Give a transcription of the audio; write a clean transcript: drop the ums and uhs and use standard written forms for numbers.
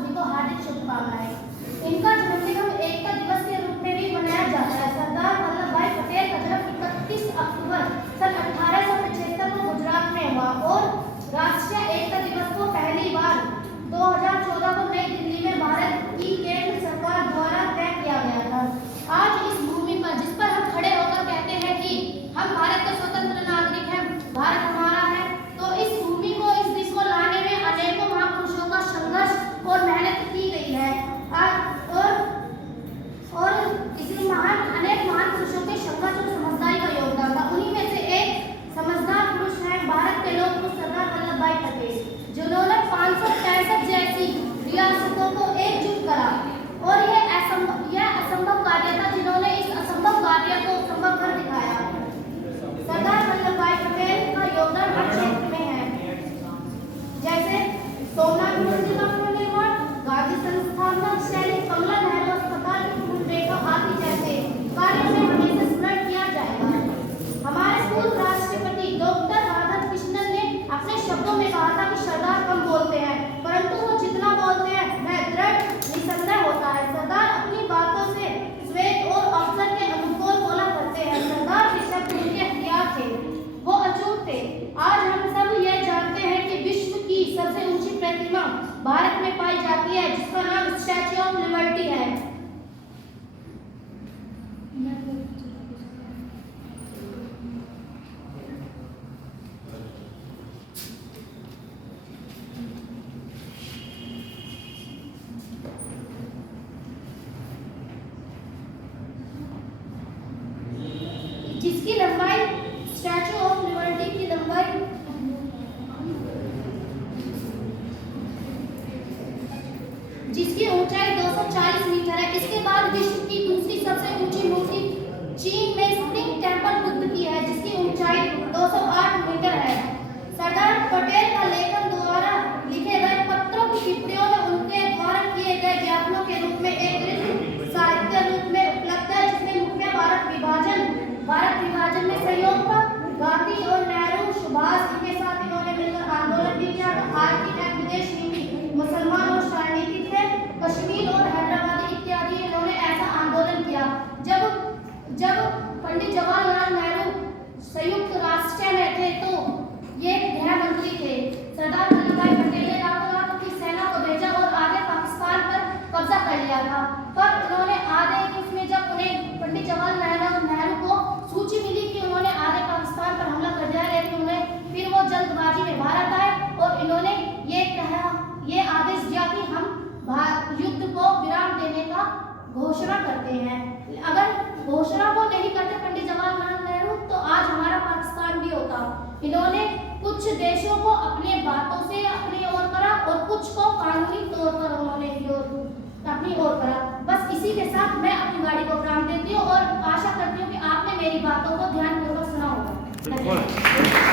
सभी को हार्दिक शुभकामनाएं। इनका जन्मदिन हम एकता दिवस के रूप में भी मनाया जाता है। सरदार वल्लभ भाई पटेल का जन्म 31 अक्टूबर सन 1875 को गुजरात में हुआ और राष्ट्रीय एकता दिवस को पहली बार 2014 को नई दिल्ली में भारत की केंद्र सरकार द्वारा तय किया गया था। आज इस भूमि पर जिस पर हम खड़े होकर कहते हैं कि हम भारत के स्वतंत्र नागरिक हैं, भारत हमारा है, तो इस भूमि को, इस देश को लाने में अनेकों महापुरुषों का संघर्ष और मेहनत की गई है। और इसमें अनेक महान पुरुषों के संघर्ष और समझदारी का योगदान था। उन्हीं में से एक समझदार पुरुष है भारत के लोक पुरुष सरदार वल्लभ भाई पटेल, जिन्होंने 565 जैसी रियासतों को एकजुट करा और यह असंभव कार्य था, जिन्होंने इस असंभव कार्य को संभव कर दिखाया। सरदार वल्लभ भाई पटेल का योगदान हर क्षेत्र में है, जैसे सोमनाथ मंदिर का पुनर्निर्माण, गांधी संस्थान का शैली, कमला नेहरू अस्पताल की पुनर्रेखा आदि जैसे कार्यों में हमेशा स्मरण किया जाएगा। हमारे पूर्व राष्ट्रपति डॉक्टर राधाकृष्णन ने अपने शब्दों में कहा था कि सरदार कम बोलते हैं, परंतु वो जितना बोलते हैं वह दृढ़ निसंदेह होता है। सरदार अपनी बातों से श्वेत और अवसर के अनुकूल बोला करते हैं। सरदार के शब्द उनके हथियार थे, वो अचूक थे। आज हम सब ये जानते हैं कि विश्व की सबसे ऊंची प्रतिमा भारत में पाई जाती है, जिसका नाम स्टैच्यू ऑफ लिबर्टी है। जिसकी लंबाई स्टैच्यू ऑफ लिबर्टी की लंबाई जिसकी ऊंचाई 240 मीटर है। इसके बाद विश्व की दूसरी सबसे ऊंची मूर्ति चीन में स्प्रिंग टेंपल बुद्ध की है, जिसकी ऊंचाई 208 मीटर है। सरदार पटेल का लेखन द्वारा लिखे गए पत्रों की टिप्पणियों में उनके द्वारा किए गए ज्ञापनों के रूप में एक कृत साहित्य रूप में उपलब्ध है, जिसमें मुख्य भारत विभाजन में सहयोग था। गांधी और नेहरू, सुभाष, इनके साथ इन्होंने मिलकर आंदोलन भी किया। आर्थिक विदेश नीति, मुसलमान और रणनीति थे, कश्मीर और हैदराबाद इत्यादि इन्होंने ऐसा आंदोलन किया। जब पंडित जवाहरलाल नेहरू संयुक्त राष्ट्र में थे तो ये गृह मंत्री थे। सरदार वल्लभ भाई पटेल ने रातों की सेना को भेजा और आगे पाकिस्तान पर कब्जा कर लिया था। पर उन्होंने आधे उसमें जब उन्हें पंडित जवाहरलाल नेहरू को सूची मिली कि उन्होंने आधे पाकिस्तान पर हमला कर दिया, लेकिन उन्हें फिर वो जल्दबाजी में भारत आए और इन्होंने ये आदेश दिया कि हम युद्ध को विराम देने का घोषणा करते हैं। अगर घोषणा को नहीं करते पंडित जवाहरलाल नेहरू तो आज हमारा पाकिस्तान भी होता। इन्होंने कुछ देशों को अपने बातों से अपनी ओर करा और कुछ को कानूनी तौर पर उन्होंने अपनी ओर करा। बस इसी के साथ मैं अपनी गाड़ी को विराम देती हूँ और आशा करती हूँ कि आपने मेरी बातों को ध्यानपूर्वक सुना होगा।